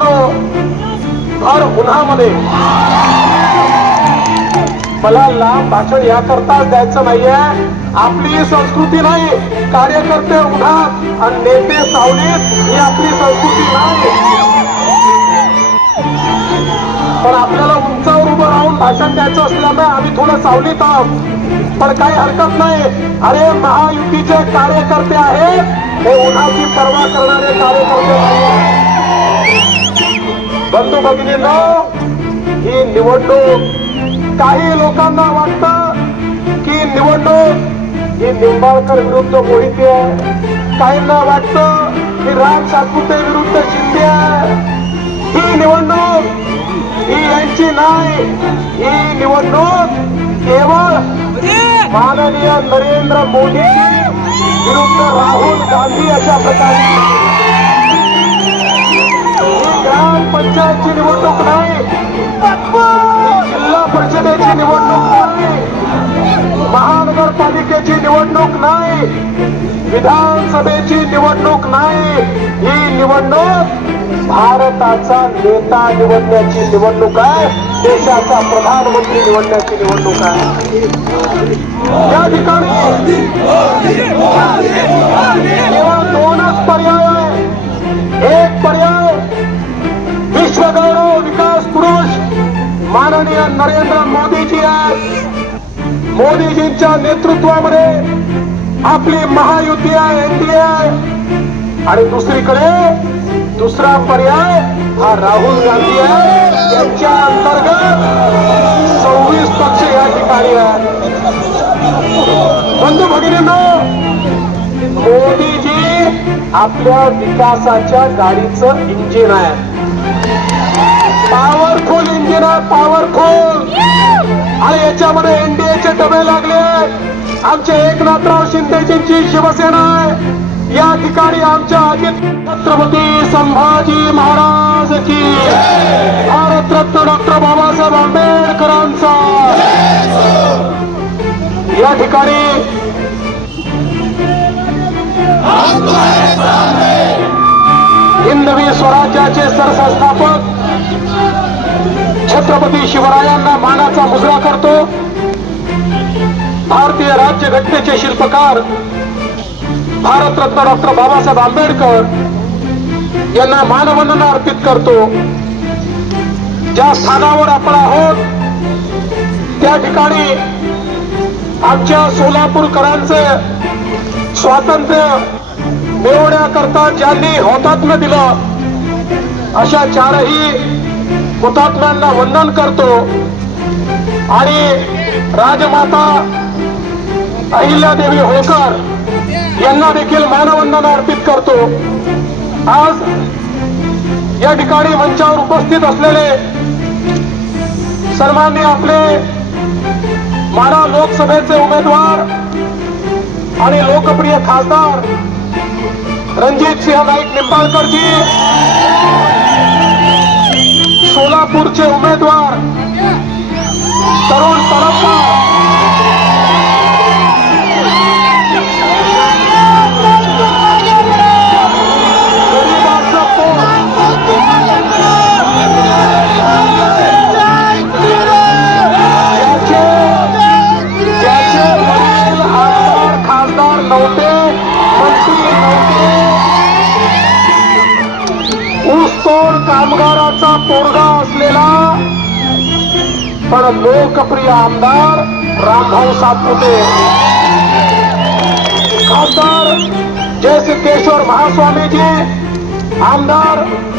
भर उन्हामध्ये. मला लांब भाषण याकरताच द्यायचं नाहीये. आपली संस्कृती नाही. कार्यकर्ते उन्हात आणि नेते सावलीत ही आपली संस्कृती नाही. पण आपल्याला उंचावर उभं राहून भाषण द्यायचं असल्यामुळे आम्ही थोडं सावलीत आहोत. पण काही हरकत नाही. अरे महायुतीचे कार्यकर्ते आहेत. हे उन्हाची पर्वा करणारे कार्यकर्ते आहेत बंधू भगिनींनो ही निवडणूक काही लोकांना वाटतं की निवडणूक ही निंबाळकर विरुद्ध मोहिते आहे. काहींना वाटतं की राम सातपुते विरुद्ध शिंदे आहे. ही निवडणूक ही यांची नाही. ही निवडणूक केवळ माननीय नरेंद्र मोदी विरुद्ध राहुल गांधी अशा प्रकारची ग्रामपंचायतची निवडणूक नाही जिल्हा परिषदेची निवडणूक नाही महानगरपालिकेची निवडणूक नाही विधानसभेची निवडणूक नाही ही निवडणूक भारताचा नेता निवडण्याची निवडणूक आहे देशाचा प्रधानमंत्री निवडण्याची निवडणूक आहे या ठिकाणी केवळ दोनच पर्याय आदरणीय नरेंद्र मोदीजी आहेत मोदीजींच्या नेतृत्वामध्ये आपली महायुती आहे एनडीए आहे. आणि दुसरीकडे दुसरा पर्याय हा राहुल गांधी आहे. यांच्या अंतर्गत सव्वीस पक्ष या ठिकाणी आहेत. बंधू भगिनींनो मोदीजी आपल्या विकासाच्या गाडीचं इंजिन आहे. पॉवरफुल इंजिन आहे पॉवरफुल आणि याच्यामध्ये एनडीएचे डबे लागले. आमचे एकनाथराव शिंदेजींची शिवसेना आहे. या ठिकाणी आमच्या अजित छत्रपती संभाजी महाराज की. भारतरत्न डॉक्टर बाबासाहेब आंबेडकरांचा. या ठिकाणी हिंदवी स्वराज्याचे सरसंस्थापक छत्रपती शिवरायांना मानाचा मुजरा करतो. भारतीय राज्य घटनेचे शिल्पकार भारतरत्न डॉक्टर बाबासाहेब आंबेडकर यांना मानवंदना अर्पित करतो. ज्या स्थानावर आपण आहोत त्या ठिकाणी आमच्या सोलापूरकरांचे स्वातंत्र्य मिळवण्याकरता ज्यांनी हौतात्म्य दिलं अशा चारही हुतात्म्यांना वंदन करतो. आणि राजमाता अहिल्यादेवी होळकर यांना देखील मानवंदन अर्पित करतो. आज या ठिकाणी मंचावर उपस्थित असलेले सर्वांनी आपले माना लोकसभेचे उमेदवार आणि लोकप्रिय खासदार रणजित सिंह नाईक निंबाळकरजी. कोल्हापूरचे उमेदवार. तरुण कठोर कामगाराचा पोरगा असलेला पण लोकप्रिय आमदार रामभाऊ सातपुते. खासदार जय सिद्धेश्वर महास्वामीजी आमदार